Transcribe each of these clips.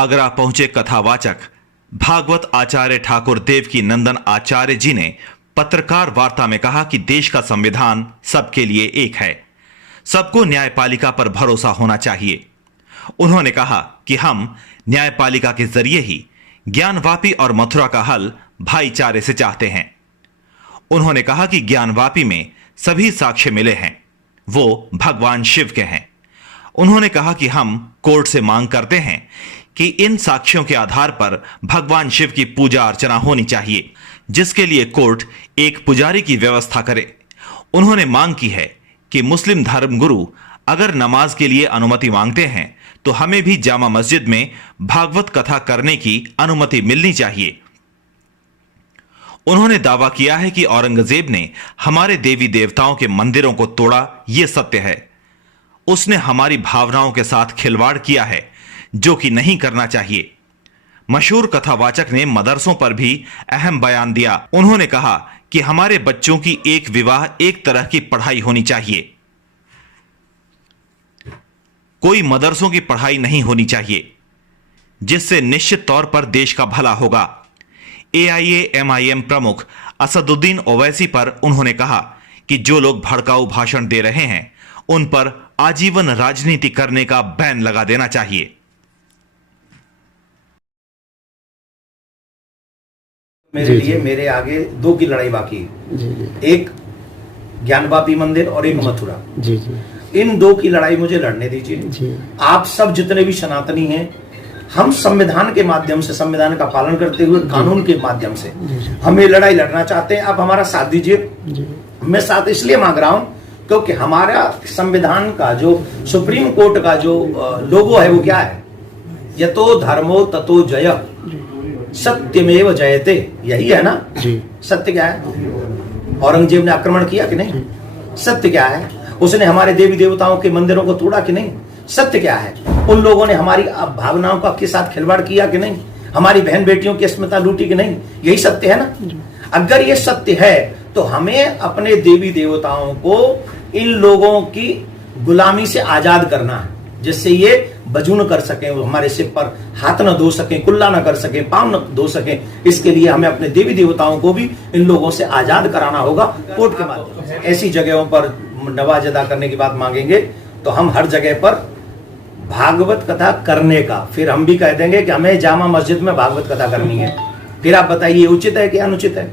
आगरा पहुंचे कथावाचक भागवत आचार्य ठाकुर देवकी नंदन आचार्य जी ने पत्रकार वार्ता में कहा कि देश का संविधान सबके लिए एक है, सबको न्यायपालिका पर भरोसा होना चाहिए। उन्होंने कहा कि हम न्यायपालिका के जरिए ही ज्ञानवापी और मथुरा का हल भाईचारे से चाहते हैं। उन्होंने कहा कि ज्ञानवापी में सभी साक्ष्य मिले हैं, वो भगवान शिव के हैं। उन्होंने कहा कि हम कोर्ट से मांग करते हैं कि इन साक्ष्यों के आधार पर भगवान शिव की पूजा अर्चना होनी चाहिए, जिसके लिए कोर्ट एक पुजारी की व्यवस्था करे। उन्होंने मांग की है कि मुस्लिम धर्मगुरु अगर नमाज के लिए अनुमति मांगते हैं तो हमें भी जामा मस्जिद में भागवत कथा करने की अनुमति मिलनी चाहिए। उन्होंने दावा किया है कि औरंगजेब ने हमारे देवी देवताओं के मंदिरों को तोड़ा, यह सत्य है। उसने हमारी भावनाओं के साथ खिलवाड़ किया है, जो कि नहीं करना चाहिए। मशहूर कथावाचक ने मदरसों पर भी अहम बयान दिया। उन्होंने कहा कि हमारे बच्चों की एक विवाह एक तरह की पढ़ाई होनी चाहिए, कोई मदरसों की पढ़ाई नहीं होनी चाहिए, जिससे निश्चित तौर पर देश का भला होगा। AIA-MIM प्रमुख असदुद्दीन ओवैसी पर उन्होंने कहा कि जो लोग भड़काऊ भाषण दे रहे हैं उन पर आजीवन राजनीति करने का बैन लगा देना चाहिए। मेरे लिए मेरे आगे दो की लड़ाई बाकी है, एक ज्ञानवापी मंदिर और एक मथुरा। इन दो की लड़ाई मुझे लड़ने दीजिए। आप सब जितने भी सनातनी हैं, हम संविधान के माध्यम से, संविधान का पालन करते हुए कानून के माध्यम से हम ये लड़ाई लड़ना चाहते हैं। आप हमारा साथ दीजिए। मैं साथ इसलिए मांग रहा हूं क्योंकि हमारा संविधान का जो सुप्रीम कोर्ट का जो लोगो है वो क्या है? यतो धर्मो ततो जय, सत्यमेव जयते, यही है ना। सत्य क्या है? औरंगजेब ने आक्रमण किया कि नहीं? सत्य क्या है? उसने हमारे देवी देवताओं के मंदिरों को तोड़ा कि नहीं? सत्य क्या है? उन लोगों ने हमारी भावनाओं का के साथ खिलवाड़ किया कि नहीं? हमारी बहन बेटियों की अस्मिता लूटी कि नहीं? यही सत्य है ना। अगर ये सत्य है तो हमें अपने देवी देवताओं को इन लोगों की गुलामी से आजाद करना है, जिससे ये बजू न कर सकें, वो हमारे सिर पर हाथ न धो सकें, कुल्ला न कर सकें, पांव न धो सकें। इसके लिए हमें अपने देवी देवताओं को भी इन लोगों से आजाद कराना होगा कोर्ट के माध्यम से। ऐसी जगहों पर नवाज अदा करने की बात मांगेंगे तो हम हर जगह पर भागवत कथा करने का, फिर हम भी कह देंगे कि हमें जामा मस्जिद में भागवत कथा करनी है। फिर आप बताइए उचित है कि अनुचित है?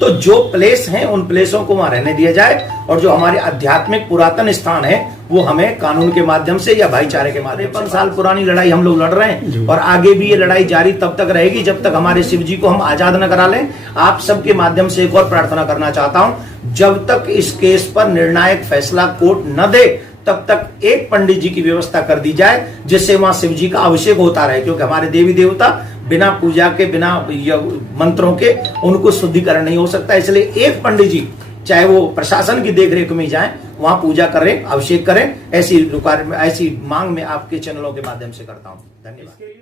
तो जो प्लेस हैं उन प्लेसों को वहां रहने दिया जाए, और जो हमारे आध्यात्मिक पुरातन स्थान है वो हमें कानून के माध्यम से या भाईचारे के माध्यम से। 53 साल पुरानी लड़ाई हम लोग लड़ रहे हैं और आगे भी ये लड़ाई जारी तब तक रहेगी जब तक हमारे शिव जी को हम आजाद न करा लें। आप सबके माध्यम से एक और प्रार्थना करना चाहता हूं, जब तक इस केस पर निर्णायक फैसला कोर्ट न दे तब तक एक पंडित जी की व्यवस्था कर दी जाए, जिससे वहां शिव जी का अभिषेक होता रहे। क्योंकि हमारे देवी देवता बिना पूजा के, बिना मंत्रों के उनको शुद्धिकरण नहीं हो सकता। इसलिए एक पंडित जी, चाहे वो प्रशासन की देखरेख में जाएं, वहां पूजा करें, अभिषेक करें। ऐसी मांग में आपके चैनलों के माध्यम से करता हूं। धन्यवाद।